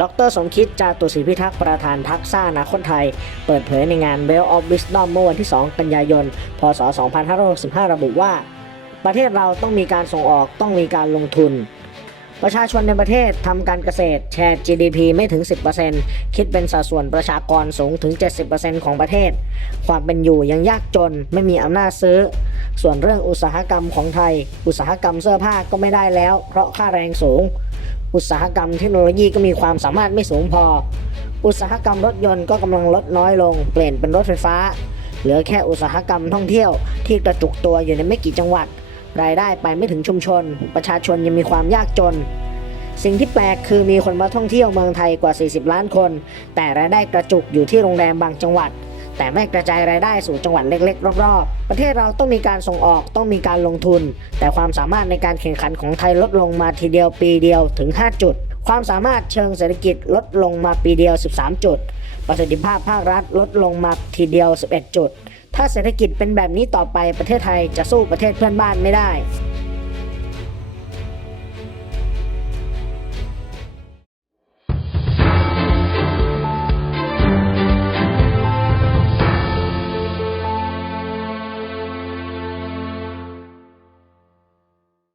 ดรสมคิดจาตุศรีพิทักษ์ประธานพักสร้านาคตไทย เปิดเผยในงาน Well of Wisdom เมื่อวันที่ 2 กันยายน พศ 2565 ระบุว่า ประเทศเราต้องมีการส่งออกต้องมีการลงทุน ประชาชนในประเทศทำการเกษตร แชร์ GDP ไม่ถึง 10%คิดเป็นสัดส่วนประชากรสูงถึง 70%ของประเทศ ความเป็นอยู่ยังยากจนไม่มีอำนาจซื้อ ส่วนเรื่องอุตสาหกรรมของไทย อุตสาหกรรมเสื้อผ้าก็ไม่ได้แล้ว เพราะค่าแรงสูง อุตสาหกรรมเทคโนโลยีก็มีความสามารถไม่สูงพอ อุตสาหกรรมรถยนต์ก็กำลังลดน้อยลง เปลี่ยนเป็นรถไฟฟ้า เหลือแค่อุตสาหกรรมท่องเที่ยวที่กระจุกตัวอยู่ในไม่กี่จังหวัด รายได้ไปไม่ถึงชุมชน ประชาชนยังมีความยากจน สิ่งที่แปลกคือมีคนมาท่องเที่ยวเมืองไทยกว่า 40 ล้านคน แต่รายได้กระจุกอยู่ที่โรงแรมบางจังหวัด แต่ไม่กระจายรายได้สู่จังหวัดเล็กๆ รอบๆ ประเทศเราต้องมีการส่งออกต้องมีการลงทุน แต่ความสามารถในการแข่งขันของไทยลดลงมาทีเดียวปีเดียวถึง 5 จุด ความสามารถเชิงเศรษฐกิจลดลงมาปีเดียว 13 จุด ประสิทธิภาพภาครัฐลดลงมาทีเดียว 11 จุด ถ้าเศรษฐกิจเป็นแบบนี้ต่อไปประเทศไทยจะสู้ประเทศเพื่อนบ้านไม่ได้